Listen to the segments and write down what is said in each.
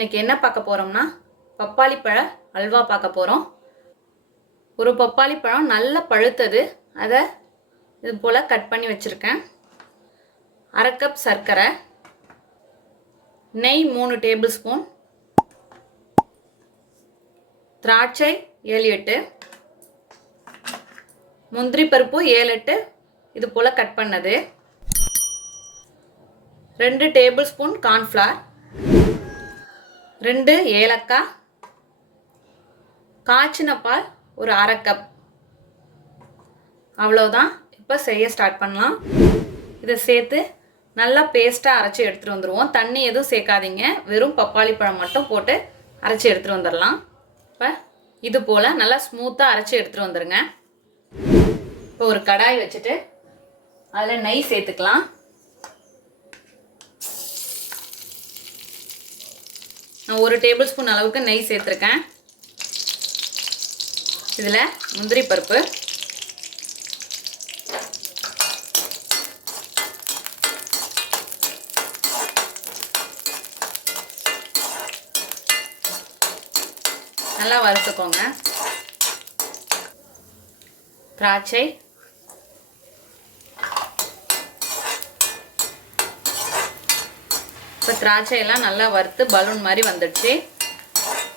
இன்னைக்கு என்ன பார்க்க போறோம்னா பப்பாளி பழ அல்வா பார்க்க போறோம். ஒரு பப்பாளி பழம் நல்ல பழுத்தது, அதை இது போல கட் பண்ணி வச்சிருக்கேன். 1/2 கப் சர்க்கரை, நெய் 3 டேபிள் ஸ்பூன், திராட்சை 7-8, முந்திரி பருப்பு 7-8 இது போல கட் பண்ணது, 2 டேபிள் ஸ்பூன் கார்ன்ஃப்ளவர், 2 ஏலக்காய், காய்ச்சின பால் ஒரு 1/2 கப். அவ்வளோதான். இப்போ செய்ய ஸ்டார்ட் பண்ணலாம். இதை சேர்த்து நல்லா பேஸ்ட்டாக அரைச்சி எடுத்துகிட்டு வந்துடுவோம். தண்ணி எதுவும் சேர்க்காதீங்க, வெறும் பப்பாளி பழம் மட்டும் போட்டு அரைச்சி எடுத்துகிட்டு வந்துடலாம். இப்போ இது போல் நல்லா ஸ்மூத்தாக அரைச்சி எடுத்துகிட்டு வந்துடுங்க. இப்போ ஒரு கடாய் வச்சுட்டு அதில் நெய் சேர்த்துக்கலாம். நான் 1 டேபிள் ஸ்பூன் அளவுக்கு நெய் சேர்த்துருக்கேன். இதில் முந்திரி பருப்பு, நல்லா வறுத்துக்கோங்க. திராட்சை, இப்போ திராட்சையெல்லாம் நல்லா வறுத்து பலூன் மாதிரி வந்துடுச்சு.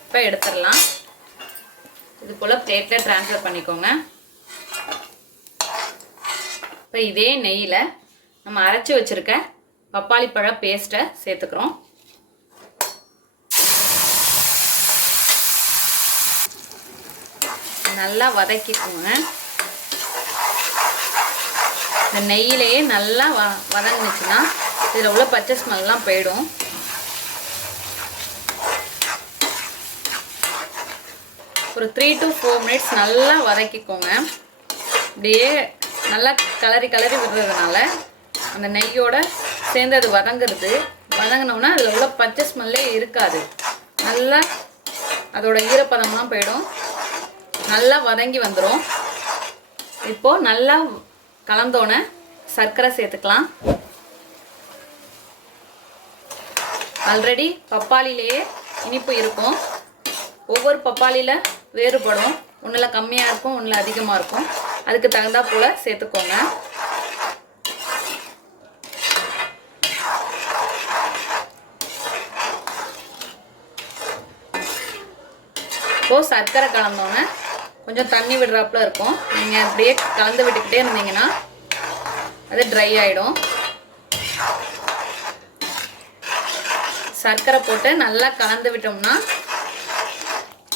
இப்போ எடுத்துடலாம். இது போல் பிளேட்டில் ட்ரான்ஸ்ஃபர் பண்ணிக்கோங்க. இப்போ இதே நெய்யில் நம்ம அரைச்சி வச்சுருக்க பப்பாளி பழ பேஸ்ட்டை சேர்த்துக்கிறோம். நல்லா வதக்கிக்கோங்க. இந்த நெய்யிலேயே நல்லா வதங்கிச்சுன்னா இதில் உள்ள பச்சை ஸ்மெல்லாம் போயிடும். ஒரு 3 to 4 மினிட்ஸ் நல்லா வதக்கிக்கோங்க. இப்படியே நல்லா கலரி விடுறதுனால அந்த நெய்யோட சேர்ந்து அது வதங்கினோன்னா அதில் உள்ள பச்சை ஸ்மெல்லே இருக்காது. நல்லா அதோட ஈரப்பதம்லாம் போயிடும். நல்லா வதங்கி வந்துடும். இப்போது நல்லா கலந்தோன்னே சர்க்கரை சேர்த்துக்கலாம். ஆல்ரெடி பப்பாளிலேயே இனிப்பு இருக்கும். ஒவ்வொரு பப்பாளியில் வேறுபடும். ஒன்றில் கம்மியாக இருக்கும், ஒன்றில் அதிகமாக இருக்கும். அதுக்கு தகுந்தா போல் சேர்த்துக்கோங்க. இப்போது சர்க்கரை கலந்தோன்னே கொஞ்சம் தண்ணி விடுறாப்புல இருக்கும். நீங்கள் அப்படியே கலந்து விட்டுக்கிட்டே இருந்தீங்கன்னா அது ட்ரை ஆகிடும். சர்க்கரை போட்டு நல்லா கலந்து விட்டோம்னா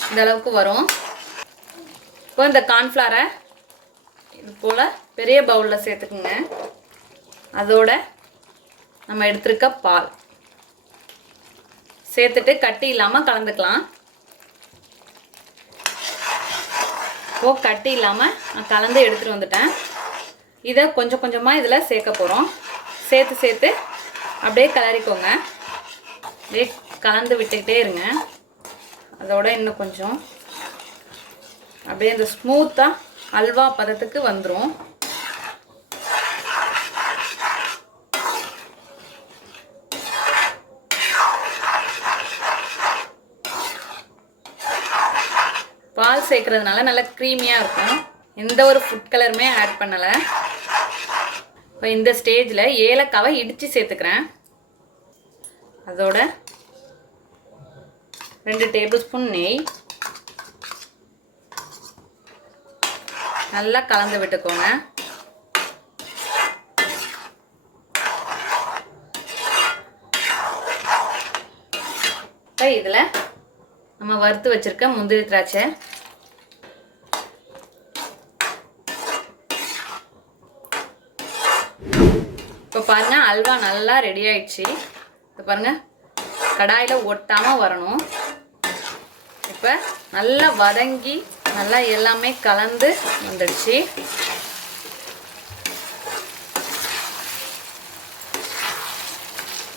இந்த அளவுக்கு வரும். இப்போ இந்த கார்ன்ஃப்ளவரை இது போல் பெரிய பவுலில் சேர்த்துக்குங்க. அதோட நம்ம எடுத்துருக்க பால் சேர்த்துட்டு கட்டி இல்லாமல் கலந்துக்கலாம். இப்போது கட்டி இல்லாமல் நான் கலந்து எடுத்துகிட்டு வந்துட்டேன். இதை கொஞ்சம் கொஞ்சமாக இதில் சேர்க்க போகிறோம். சேர்த்து அப்படியே கிளறிக்கோங்க. அப்படியே கலந்து விட்டுக்கிட்டே இருங்க. அதோட இன்னும் கொஞ்சம் அப்படியே இந்த ஸ்மூத்தாக அல்வா பதத்துக்கு வந்துடும். பால் சேர்க்கறதுனால நல்லா க்ரீமியாக இருக்கும். எந்த ஒரு ஃபுட் கலருமே ஆட் பண்ணலை. இப்போ இந்த ஸ்டேஜில் ஏலக்காவை இடித்து சேர்த்துக்கிறேன். அதோட 2 டேபிள் ஸ்பூன் நெய் நல்லா கலந்து விட்டுக்கோங்க. இப்போ இதில் நம்ம வறுத்து வச்சிருக்க முந்திரி திராட்சை, இப்போ பாருங்கள் அல்வா நல்லா ரெடி ஆயிடுச்சு. இப்போ பாருங்கள் கடாயில் ஒட்டாமல் வரணும். இப்போ நல்லா வதங்கி நல்லா எல்லாமே கலந்து வந்துடுச்சு.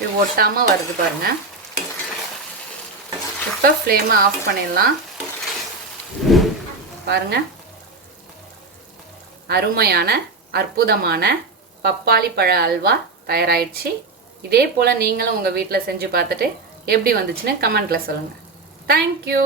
இது ஒட்டாமல் வருது பாருங்கள். இப்போ ஃப்ளேமை ஆஃப் பண்ணிடலாம். பாருங்கள் அருமையான அற்புதமான பப்பாளி பழ அல்வா தயாராயிடுச்சு. இதே போல் நீங்களும் உங்கள் வீட்டில் செஞ்சு பார்த்துட்டு எப்படி வந்துச்சுன்னு கமெண்ட்டில் சொல்லுங்கள். தேங்க்யூ.